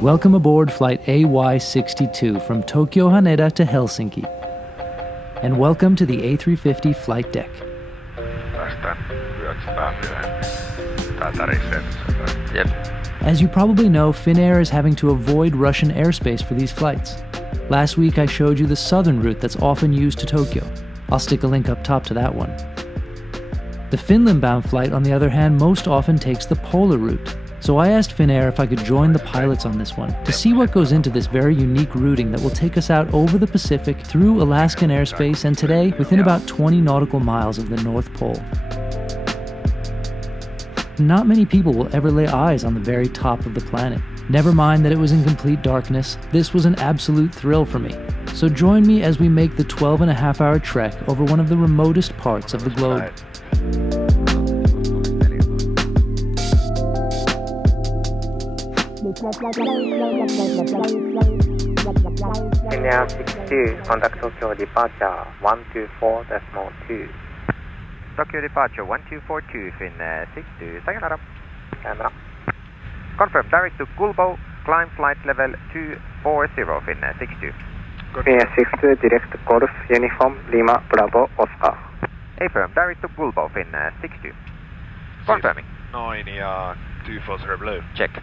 Welcome aboard flight AY62 from Tokyo Haneda to Helsinki. And welcome to the A350 flight deck. As you probably know, Finnair is having to avoid Russian airspace for these flights. Last week I showed you the southern route that's often used to Tokyo. I'll stick a link up top to that one. The Finland-bound flight, on the other hand, most often takes the polar route. So I asked Finnair if I could join the pilots on this one to see what goes into this very unique routing that will take us out over the Pacific through Alaskan airspace and today within about 20 nautical miles of the North Pole. Not many people will ever lay eyes on the very top of the planet. Never mind that it was in complete darkness, this was an absolute thrill for me. So join me as we make the 12.5-hour trek over one of the remotest parts of the globe. Finnair 62, contact Tokyo departure 124.2. Tokyo departure 1242, Finnair 62, sayonara. Sayonara. Confirm direct to Gulbo, climb flight level 240, Finnair 62. Finnair 62, direct to Golf, Uniform, Lima, Bravo, Oscar. Affirm, direct to Gulbo, Finnair 62. Confirming. 9 ja 240 blue. Check.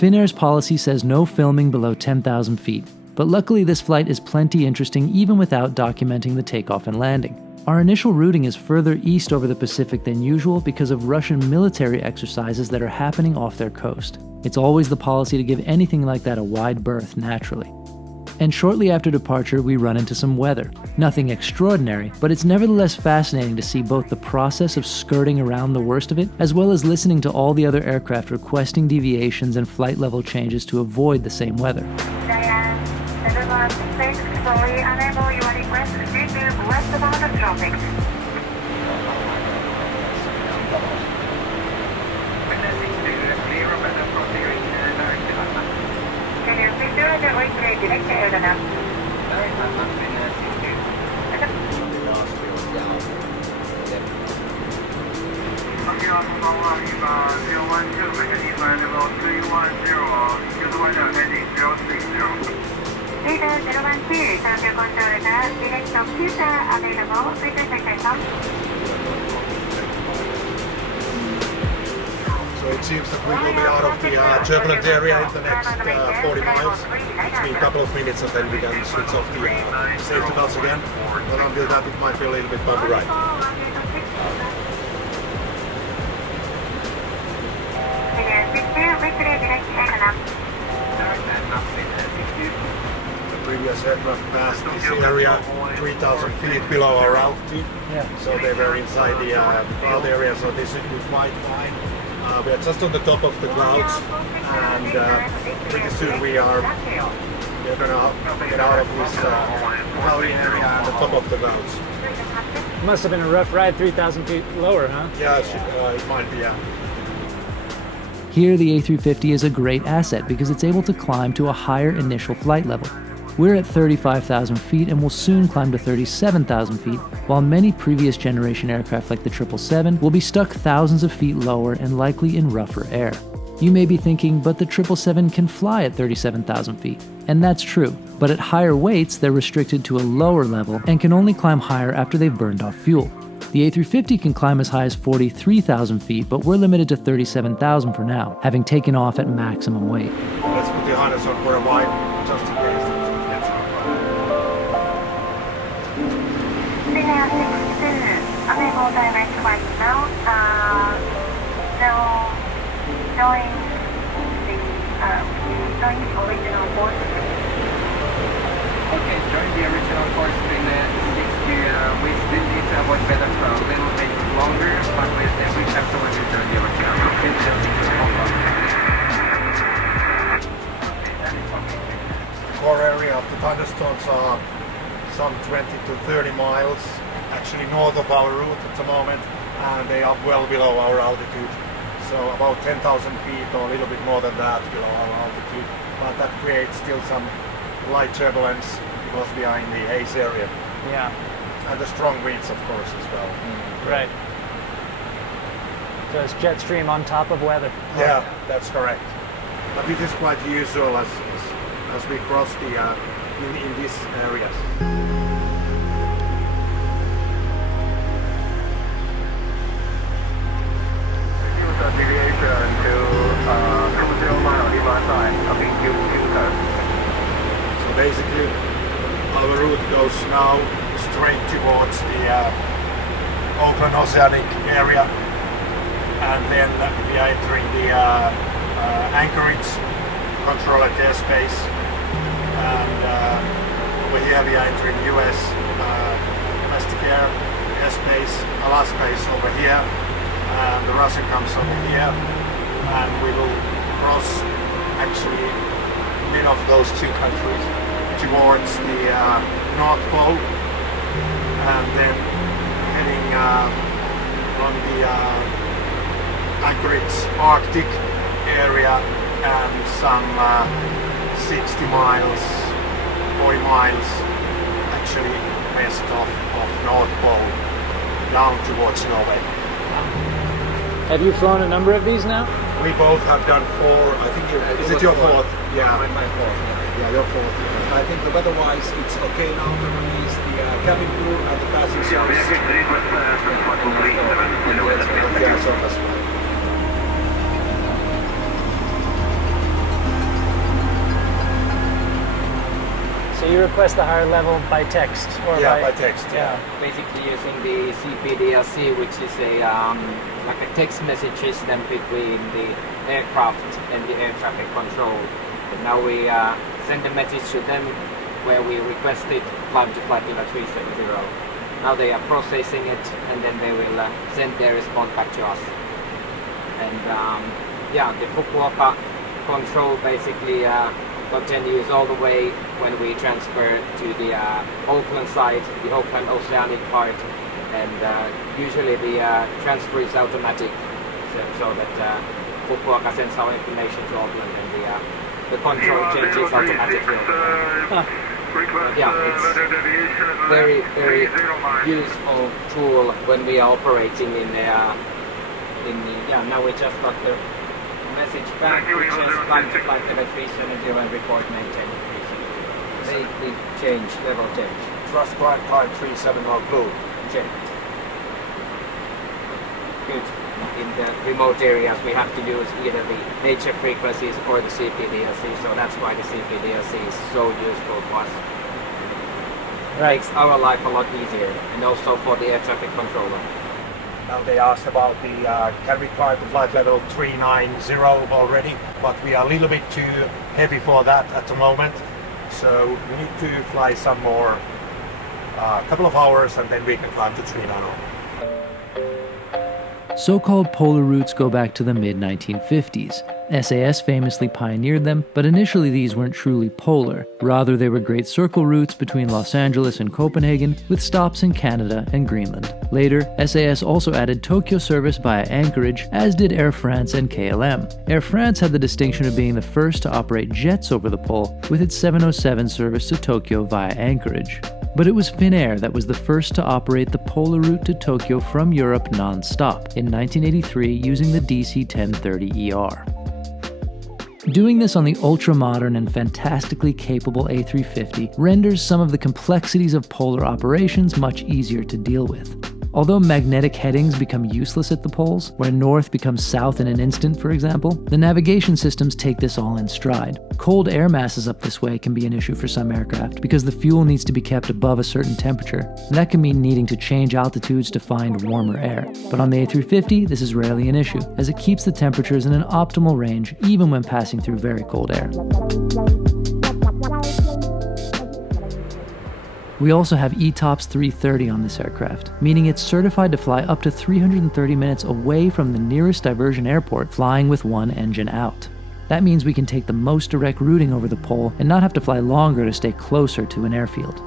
Finnair's policy says no filming below 10,000 feet, but luckily this flight is plenty interesting even without documenting the takeoff and landing. Our initial routing is further east over the Pacific than usual because of Russian military exercises that are happening off their coast. It's always the policy to give anything like that a wide berth naturally. And shortly after departure, we run into some weather. Nothing extraordinary, but it's nevertheless fascinating to see both the process of skirting around the worst of it, as well as listening to all the other aircraft requesting deviations and flight level changes to avoid the same weather. So it seems that we will be out of the turbulent area in the next 40 miles. It's been a couple of minutes and then we can switch off the safety belts again. But until that it might be a little bit bumpy ride. The previous aircraft passed this area 3,000 feet below our altitude. So they were inside the cloud area, so this should be quite fine. We are just on the top of the clouds, and pretty soon we're gonna get out of this cloudy area at the top of the clouds. Must have been a rough ride 3,000 feet lower, huh? Yeah, it might be, yeah. Here, the A350 is a great asset because it's able to climb to a higher initial flight level. We're at 35,000 feet and will soon climb to 37,000 feet, while many previous generation aircraft like the 777 will be stuck thousands of feet lower and likely in rougher air. You may be thinking, but the 777 can fly at 37,000 feet. And that's true, but at higher weights they're restricted to a lower level and can only climb higher after they've burned off fuel. The A350 can climb as high as 43,000 feet, but we're limited to 37,000 for now, having taken off at maximum weight. Let's put the harness on for a while, just in case. Unable direct flight now. Join the original course. Okay, join the original course in 60. We still need to avoid weather for a little bit longer, but with every chapter we return the original The core area of the thunderstorms are some 20 to 30 miles actually north of our route at the moment, and they are well below our altitude. So about 10,000 feet or a little bit more than that below our altitude. But that creates still some light turbulence because we are in the haze area. Yeah. And the strong winds, of course, as well. Right. So it's jet stream on top of weather. Yeah, that's correct. But it is quite usual as we cross the in these areas. Deviation to 20 mile Lima side, coming to coast. So basically, our route goes now straight towards the open oceanic area, and then we are entering the anchorage control at airspace, and over here we are entering US domestic airspace. Alaska is over here, and the Russia comes over here, and we will cross actually mid of those two countries towards the North Pole, and then heading on the Anchorage Arctic area, and some 60 miles, 40 miles actually west of North Pole, down towards Norway. Have you flown a number of these now? We both have done 4. I think is it your fourth? Yeah. My fourth, yeah. Yeah, your fourth. Yeah. I think the weather-wise, it's okay now to release the cabin crew and the passengers. Yeah, so that's fine. So you request the higher level by text or by text. Yeah. Basically using the CPDLC, which is a like a text message system between the aircraft and the air traffic control. And now we send a message to them where we requested climb to flight level 370. Now they are processing it, and then they will send their response back to us. And yeah, the Fukuoka control basically continues all the way when we transfer to the Auckland side, the Auckland oceanic part, and usually the transfer is automatic, so that Fukuoka sends our information to Auckland, and the control changes automatically. But yeah, it's very, very useful tool when we are operating in the yeah. Now we just got the message back, which is climb to flight level 370 and report maintain 370. They change, level change. Thrust climb 370 blue. Checked. Good. In the remote areas we have to use either the nature frequencies or the CPDLC, so that's why the CPDLC is so useful for us. Makes our life a lot easier, and also for the air traffic controller. Now they asked about the can we climb to flight level 390 already, but we are a little bit too heavy for that at the moment, so we need to fly some more, couple of hours, and then we can climb to 390. So-called polar routes go back to the mid-1950s. SAS famously pioneered them, but initially these weren't truly polar. Rather, they were great circle routes between Los Angeles and Copenhagen, with stops in Canada and Greenland. Later, SAS also added Tokyo service via Anchorage, as did Air France and KLM. Air France had the distinction of being the first to operate jets over the pole, with its 707 service to Tokyo via Anchorage. But it was Finnair that was the first to operate the polar route to Tokyo from Europe non-stop in 1983 using the DC-1030ER. Doing this on the ultra-modern and fantastically capable A350 renders some of the complexities of polar operations much easier to deal with. Although magnetic headings become useless at the poles, where north becomes south in an instant, for example, the navigation systems take this all in stride. Cold air masses up this way can be an issue for some aircraft because the fuel needs to be kept above a certain temperature, and that can mean needing to change altitudes to find warmer air. But on the A350, this is rarely an issue, as it keeps the temperatures in an optimal range even when passing through very cold air. We also have ETOPS 330 on this aircraft, meaning it's certified to fly up to 330 minutes away from the nearest diversion airport, flying with one engine out. That means we can take the most direct routing over the pole and not have to fly longer to stay closer to an airfield.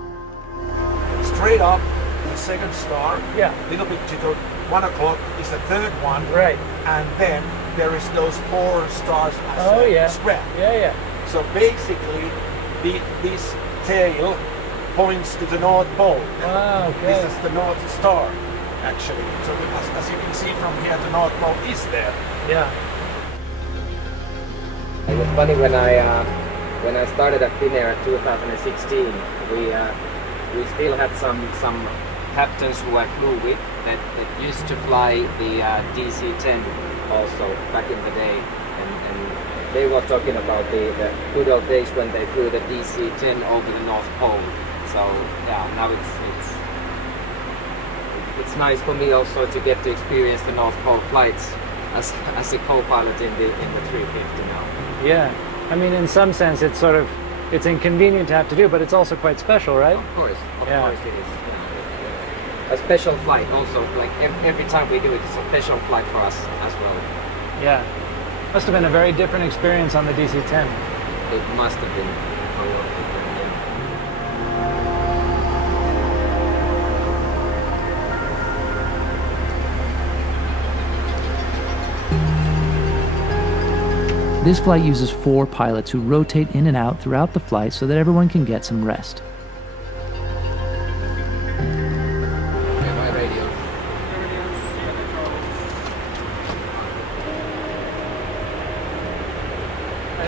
Straight up, the second star, a little bit to the 1 o'clock is the third one, Right. and then there is those 4 stars as a square. Yeah. So basically, this tail points to the North Pole. Wow, okay. This is the North Star, actually. So as you can see from here, the North Pole is there. Yeah. It was funny when I started at Finnair in 2016. We still had some captains who I flew with that used to fly the DC-10 also back in the day, and they were talking about the good old days when they flew the DC-10 over the North Pole. So yeah, now it's nice for me also to get to experience the North Pole flights as a co-pilot in the 350 now. Yeah. I mean, in some sense, it's inconvenient to have to do, but it's also quite special, right? Of course Yeah. it is. A special flight also, like every time we do it, it's a special flight for us as well. Yeah. Must have been a very different experience on the DC-10. It must have been a lot different, yeah. This flight uses 4 pilots who rotate in and out throughout the flight so that everyone can get some rest. Yeah, my radio.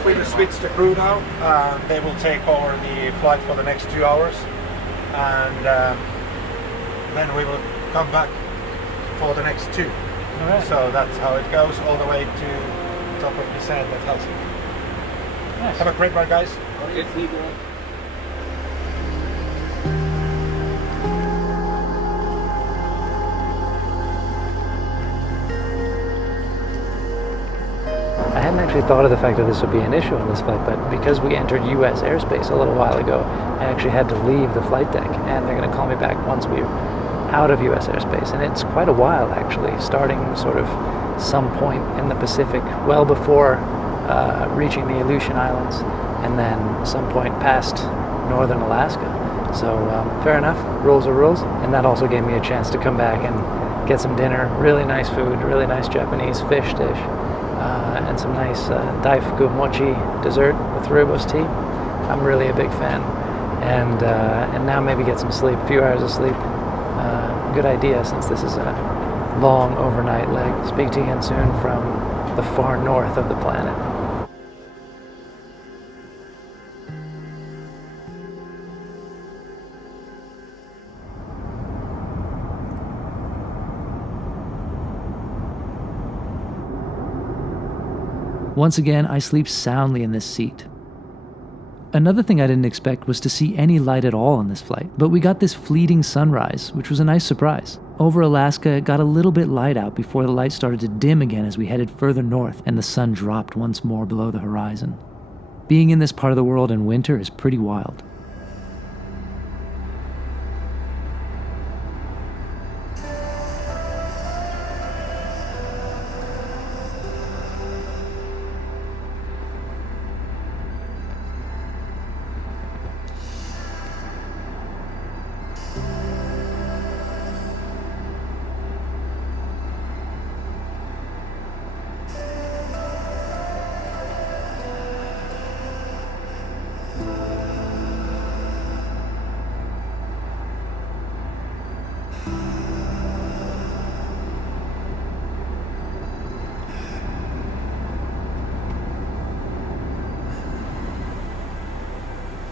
We will switch the crew now. They will take over the flight for the next 2 hours, and then we will come back for the next 2. All right. So that's how it goes all the way to top of the sand at Helsinki. Nice. Have a great ride, guys. I hadn't actually thought of the fact that this would be an issue on this flight, but because we entered US airspace a little while ago, I actually had to leave the flight deck, and they're going to call me back once we're out of US airspace. And it's quite a while, actually, starting sort of some point in the Pacific, well before reaching the Aleutian Islands, and then some point past northern Alaska. So fair enough, rules are rules. And that also gave me a chance to come back and get some dinner, really nice food, really nice Japanese fish dish, and some nice daifuku mochi dessert with rooibos tea. I'm really a big fan. And now maybe get some sleep, a few hours of sleep. Good idea, since this is a long overnight leg. Speak to you again soon from the far north of the planet. Once again, I sleep soundly in this seat. Another thing I didn't expect was to see any light at all on this flight, but we got this fleeting sunrise, which was a nice surprise. Over Alaska, it got a little bit light out before the light started to dim again as we headed further north and the sun dropped once more below the horizon. Being in this part of the world in winter is pretty wild.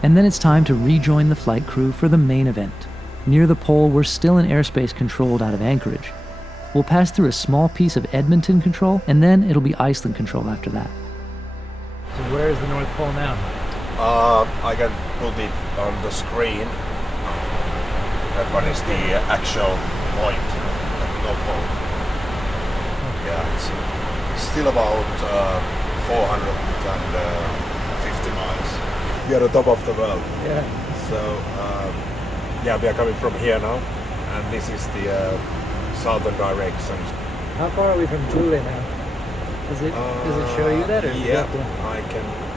And then it's time to rejoin the flight crew for the main event. Near the pole, we're still in airspace controlled out of Anchorage. We'll pass through a small piece of Edmonton control, and then it'll be Iceland control after that. So where is the North Pole now? I can put it on the screen. That one is the actual point at NOPOL. Yeah, it's still about 450 miles. We are at the top of the world. Yeah. So, yeah, we are coming from here now, and this is the southern direction. How far are we from Thule now? Does it show you that? Or yeah,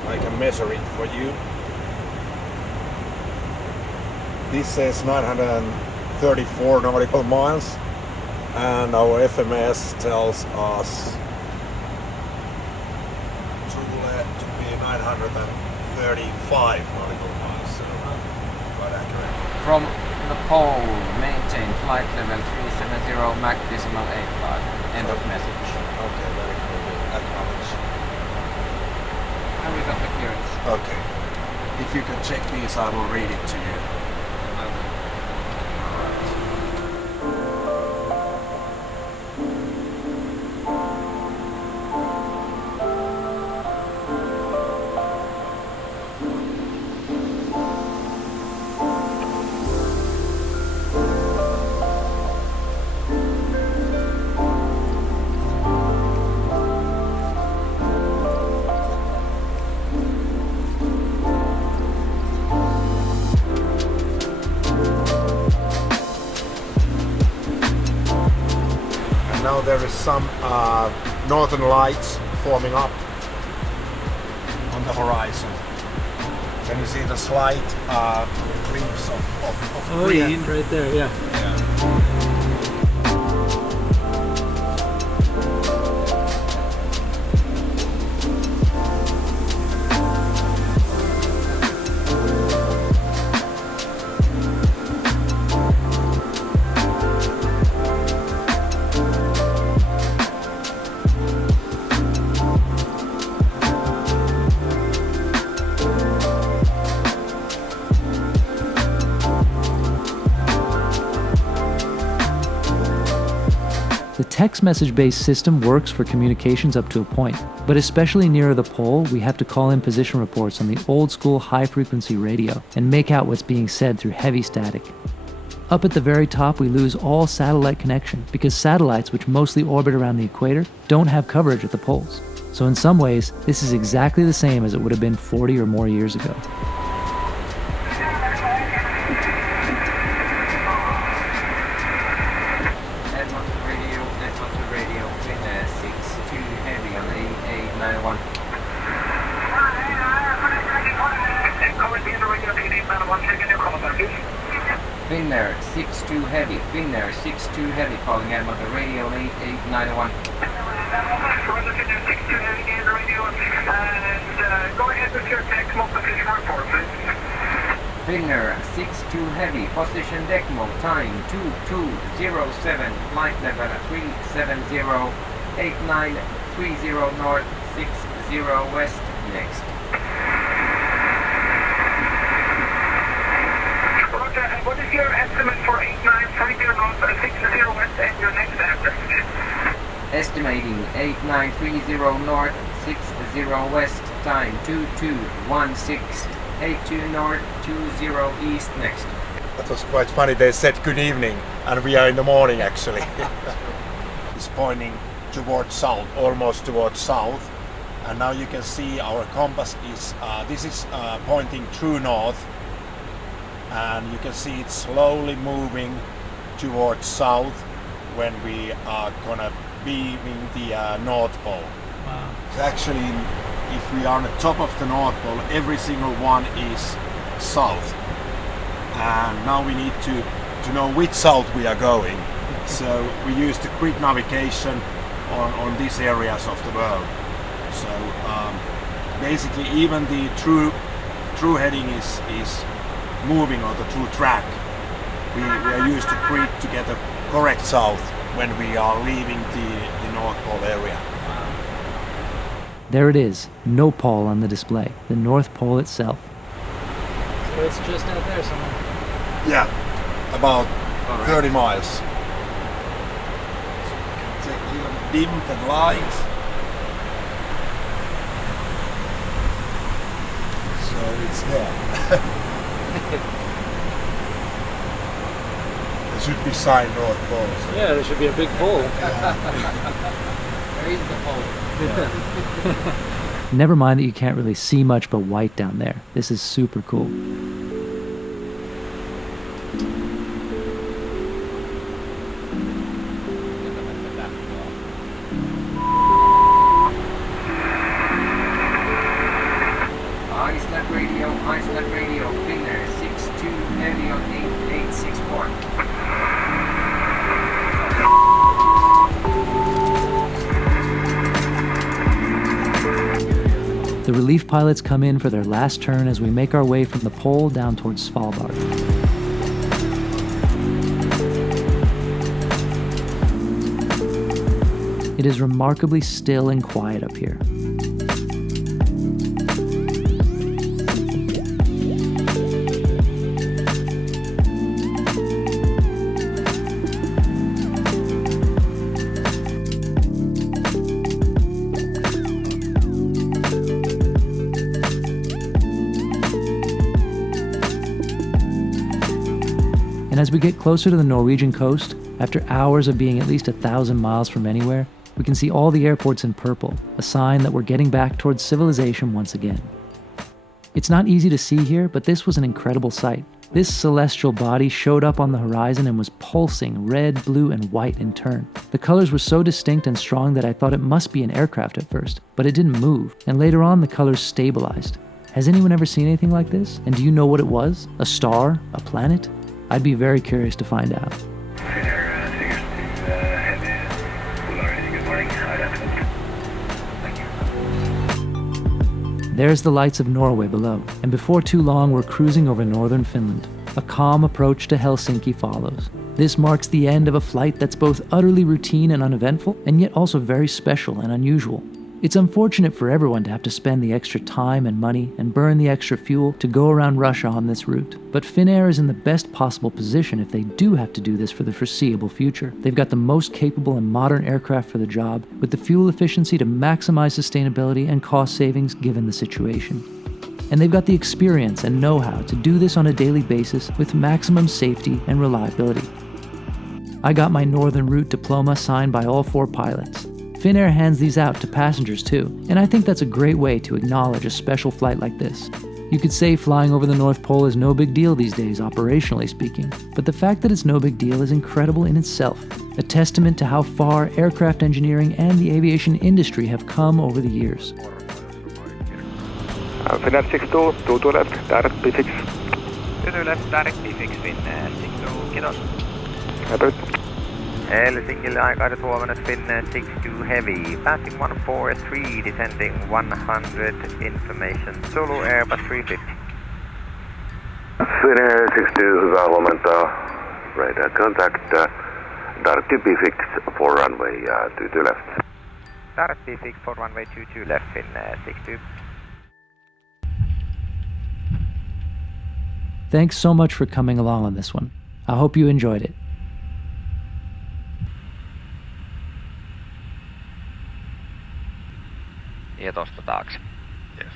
I can measure it for you. This says 934 nautical miles, and our FMS tells us Thule to be 935 nautical miles, so quite accurate. From NOPOL, maintain flight level 370 Mach decimal 85. End of message. Okay, very good. Acknowledge. And we got the clearance. Okay. If you can check these, I will read it to you. Now there is some northern lights forming up on the horizon. Can you see the slight glimpse of green? Yeah, right there, yeah. The text message-based system works for communications up to a point, but especially nearer the pole, we have to call in position reports on the old-school high-frequency radio and make out what's being said through heavy static. Up at the very top, we lose all satellite connection because satellites, which mostly orbit around the equator, don't have coverage at the poles. So in some ways, this is exactly the same as it would have been 40 or more years ago. Finnair 6-2 heavy, Finnair 6-2 heavy, calling Edmonton radio 8891. Finnair 6-2 heavy, gain the radio, and go ahead with your text mode position report, please. Finnair 6-2 heavy, position deck mode, time 2207, flight level 370, 8930 north, 60 west, next. What is your estimate for 8930 north, 60 west, and your next address? Estimating 8930 north, 60 west, time 2216, 82 north, 20 east, next. That was quite funny. They said good evening, and we are in the morning actually. It's pointing towards south, almost towards south, and now you can see our compass is this is pointing true north. And you can see it slowly moving towards south when we are gonna be in the North Pole. Wow. So actually, if we are on the top of the North Pole, every single one is south. And now we need to know which south we are going. So we use the quick navigation on these areas of the world. So basically, even the true heading is moving on the true track. We are used to quick to get the correct south when we are leaving the North Pole area. There it is, NOPOL on the display, the North Pole itself. So it's just out there somewhere? Yeah, about 30 miles. So we can take a little dim the lights. So it's there. There should be sign North Pole. So. Yeah, there should be a big pole. Where is the pole? Never mind that you can't really see much but white down there. This is super cool. Iceland radio, Finnair 6-2 heavy on 8864. The relief pilots come in for their last turn as we make our way from the pole down towards Svalbard. It is remarkably still and quiet up here. And as we get closer to the Norwegian coast, after hours of being at least 1,000 miles from anywhere, we can see all the airports in purple, a sign that we're getting back towards civilization once again. It's not easy to see here, but this was an incredible sight. This celestial body showed up on the horizon and was pulsing red, blue, and white in turn. The colors were so distinct and strong that I thought it must be an aircraft at first, but it didn't move, and later on the colors stabilized. Has anyone ever seen anything like this? And do you know what it was? A star? A planet? I'd be very curious to find out. There's the lights of Norway below, and before too long we're cruising over northern Finland. A calm approach to Helsinki follows. This marks the end of a flight that's both utterly routine and uneventful, and yet also very special and unusual. It's unfortunate for everyone to have to spend the extra time and money and burn the extra fuel to go around Russia on this route. But Finnair is in the best possible position if they do have to do this for the foreseeable future. They've got the most capable and modern aircraft for the job, with the fuel efficiency to maximize sustainability and cost savings given the situation. And they've got the experience and know-how to do this on a daily basis with maximum safety and reliability. I got my Northern Route diploma signed by all 4 pilots. Finnair hands these out to passengers too, and I think that's a great way to acknowledge a special flight like this. You could say flying over the North Pole is no big deal these days, operationally speaking, but the fact that it's no big deal is incredible in itself, a testament to how far aircraft engineering and the aviation industry have come over the years. Finnair 62, 22 left, direct B6. 22 left, direct B6, Finnair 62, kiitos. About. Helsinki aikainen huomannut Finnair 62 heavy, passing 143, descending 100, information Zulu Airbus 350. Finnair 62, hyvää huomenta, radar contact, direct B6 for runway 22 left. Direct B6 for runway 22 left, Finnair 62. Thanks so much for coming along on this one. I hope you enjoyed it. Ja tosta taakse. Yes.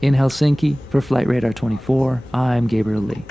In Helsinki, for Flight Radar 24, I'm Gabriel Lee.